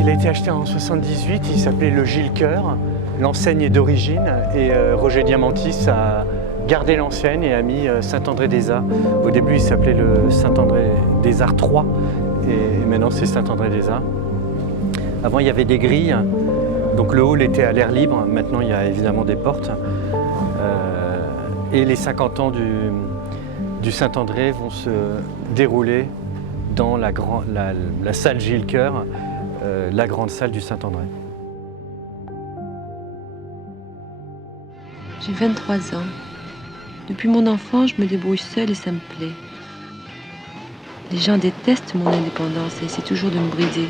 Il a été acheté en 78, il s'appelait le Gilles Coeur. L'enseigne est d'origine et Roger Diamantis a gardé l'enseigne et a mis Saint-André-des-Arts. Au début, il s'appelait le Saint-André-des-Arts 3 et maintenant c'est Saint-André-des-Arts. Avant, il y avait des grilles, donc le hall était à l'air libre. Maintenant, il y a évidemment des portes. Et les 50 ans du Saint-André vont se dérouler dans la salle Gilles Coeur, la grande salle du Saint-André. J'ai 23 ans. Depuis mon enfance, je me débrouille seule et ça me plaît. Les gens détestent mon indépendance et essaient toujours de me brider.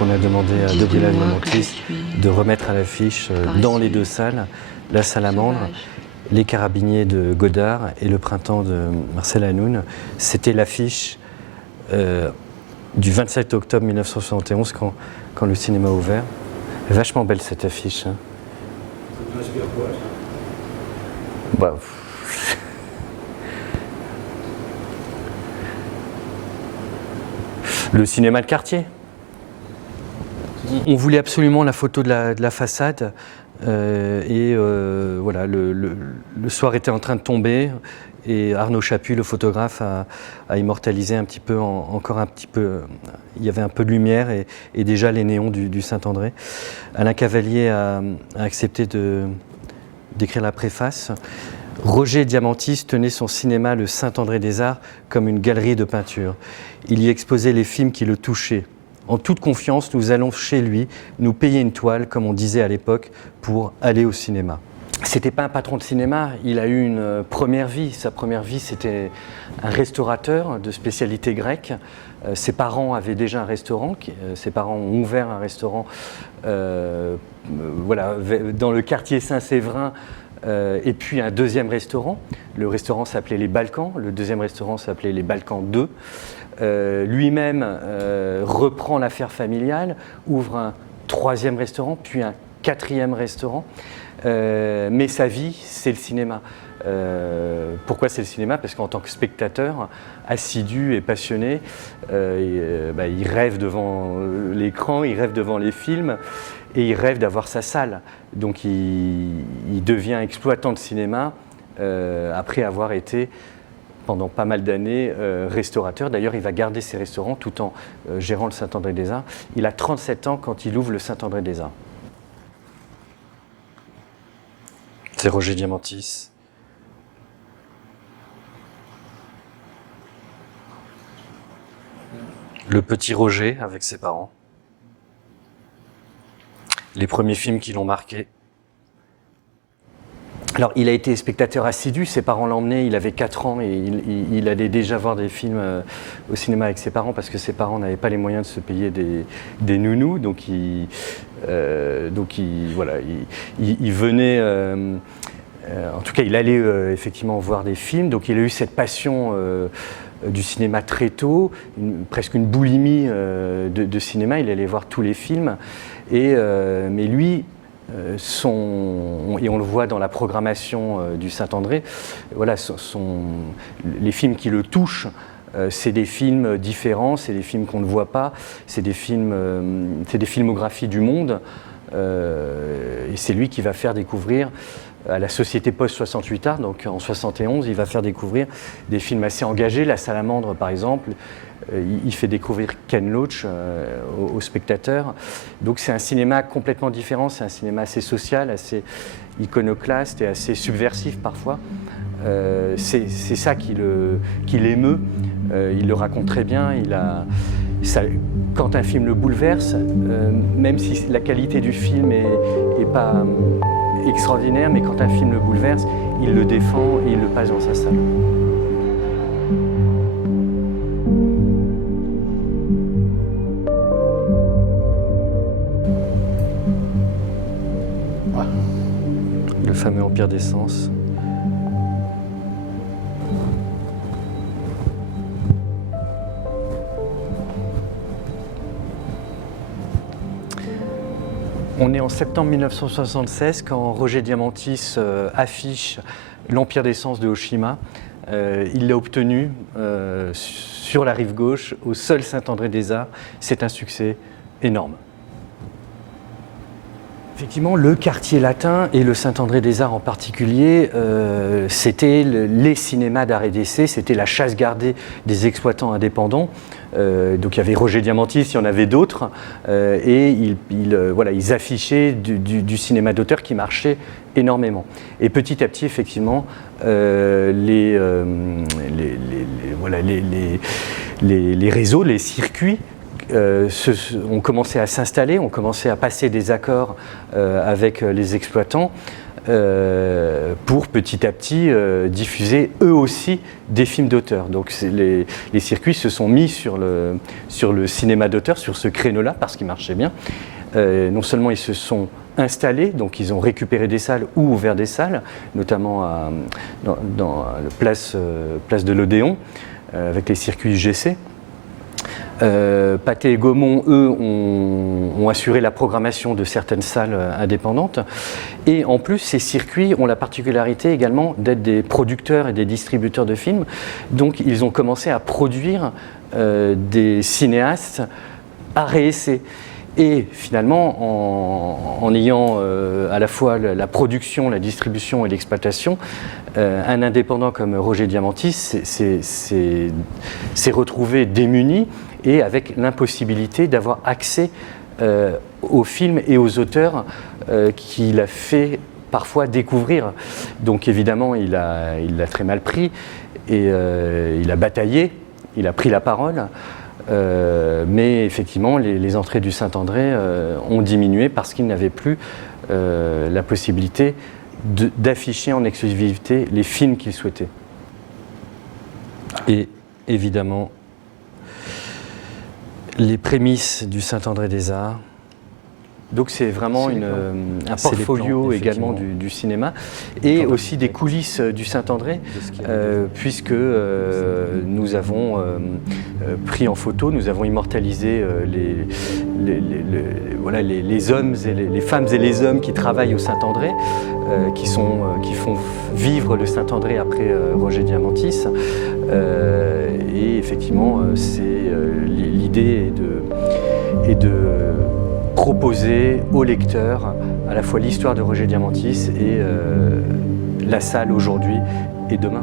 On a demandé à Ils disent Gabriela de moi Diamantis que je suis de remettre à l'affiche dans les deux salles, la Salamandre, sauvage. les Carabiniers de Godard et le Printemps de Marcel Hanoun. C'était l'affiche du 27 octobre 1971 quand le cinéma a ouvert. Vachement belle cette affiche. Hein. Bah, le cinéma de quartier. On voulait absolument la photo de la façade voilà, le soir était en train de tomber et Arnaud Chaput, le photographe, a immortalisé un petit peu, encore un petit peu, il y avait un peu de lumière et déjà les néons du Saint-André. Alain Cavalier a accepté d'écrire la préface. Roger Diamantis tenait son cinéma, le Saint-André-des-Arts, comme une galerie de peinture. Il y exposait les films qui le touchaient. En toute confiance, nous allons chez lui, nous payer une toile, comme on disait à l'époque, pour aller au cinéma. C'était pas un patron de cinéma, il a eu une première vie. Sa première vie, c'était un restaurateur de spécialité grecque. Ses parents avaient déjà un restaurant, ses parents ont ouvert un restaurant voilà, dans le quartier Saint-Séverin, et puis un deuxième restaurant. Le restaurant s'appelait Les Balkans, le deuxième restaurant s'appelait Les Balkans 2. Lui-même reprend l'affaire familiale, ouvre un troisième restaurant, puis un quatrième restaurant. Mais sa vie, c'est le cinéma. Pourquoi c'est le cinéma? Parce qu'en tant que spectateur assidu et passionné, il rêve devant l'écran, il rêve devant les films et il rêve d'avoir sa salle. Donc il devient exploitant de cinéma après avoir été pendant pas mal d'années restaurateur. D'ailleurs, il va garder ses restaurants tout en gérant le Saint-André-des-Arts. Il a 37 ans quand il ouvre le Saint-André-des-Arts. C'est Roger Diamantis. Le petit Roger avec ses parents. Les premiers films qui l'ont marqué. Alors, il a été spectateur assidu, ses parents l'emmenaient, il avait 4 ans et il allait déjà voir des films au cinéma avec ses parents parce que ses parents n'avaient pas les moyens de se payer des nounous, donc il venait, en tout cas il allait effectivement voir des films, donc il a eu cette passion du cinéma très tôt, presque une boulimie de cinéma, il allait voir tous les films, mais lui, et on le voit dans la programmation du Saint-André, voilà, les films qui le touchent, c'est des films différents, c'est des films qu'on ne voit pas, c'est des filmographies du monde, et c'est lui qui va faire découvrir à la Société Post-68 Art, donc en 71, il va faire découvrir des films assez engagés, La Salamandre par exemple. Il fait découvrir Ken Loach aux spectateurs. Donc c'est un cinéma complètement différent, c'est un cinéma assez social, assez iconoclaste et assez subversif parfois. C'est ça qui l'émeut, il le raconte très bien. Quand un film le bouleverse, même si la qualité du film n'est pas extraordinaire, mais quand un film le bouleverse, il le défend et il le passe dans sa salle. l'Empire des Sens. On est en septembre 1976 quand Roger Diamantis affiche l'Empire des Sens de Oshima. Il l'a obtenu sur la rive gauche, au seul Saint-André-des-Arts. C'est un succès énorme. Effectivement, le quartier latin et le Saint-André-des-Arts en particulier, c'était les cinémas d'art et d'essai, c'était la chasse gardée des exploitants indépendants. Donc il y avait Roger Diamantis, il y en avait d'autres, et ils affichaient du cinéma d'auteur qui marchait énormément. Et petit à petit, effectivement, les réseaux, les circuits, ont commencé à s'installer, ont commencé à passer des accords avec les exploitants pour petit à petit diffuser eux aussi des films d'auteur. Donc les circuits se sont mis sur le cinéma d'auteur, sur ce créneau-là, parce qu'il marchait bien. Non seulement ils se sont installés, donc ils ont récupéré des salles ou ouvert des salles, notamment dans la place de l'Odéon, avec les circuits UGC. Pathé et Gaumont, eux, ont assuré la programmation de certaines salles indépendantes. Et en plus, ces circuits ont la particularité également d'être des producteurs et des distributeurs de films. Donc, ils ont commencé à produire des cinéastes à réessai. Et finalement, en ayant à la fois la production, la distribution et l'exploitation, un indépendant comme Roger Diamantis s'est retrouvé démuni et avec l'impossibilité d'avoir accès aux films et aux auteurs qu'il a fait parfois découvrir. Donc évidemment, il l'a très mal pris et il a bataillé, il a pris la parole. Mais effectivement, les entrées du Saint-André ont diminué parce qu'il n'avait plus la possibilité d'afficher en exclusivité les films qu'il souhaitait. Et évidemment, les prémices du Saint-André-des-Arts. Donc c'est vraiment un portfolio également du cinéma et aussi des coulisses du Saint-André, puisque nous avons pris en photo, nous avons immortalisé les hommes et les femmes et les hommes qui travaillent au Saint-André, qui font vivre le Saint-André après Roger Diamantis. Et effectivement, l'idée est de proposer au lecteur à la fois l'histoire de Roger Diamantis et la salle aujourd'hui et demain.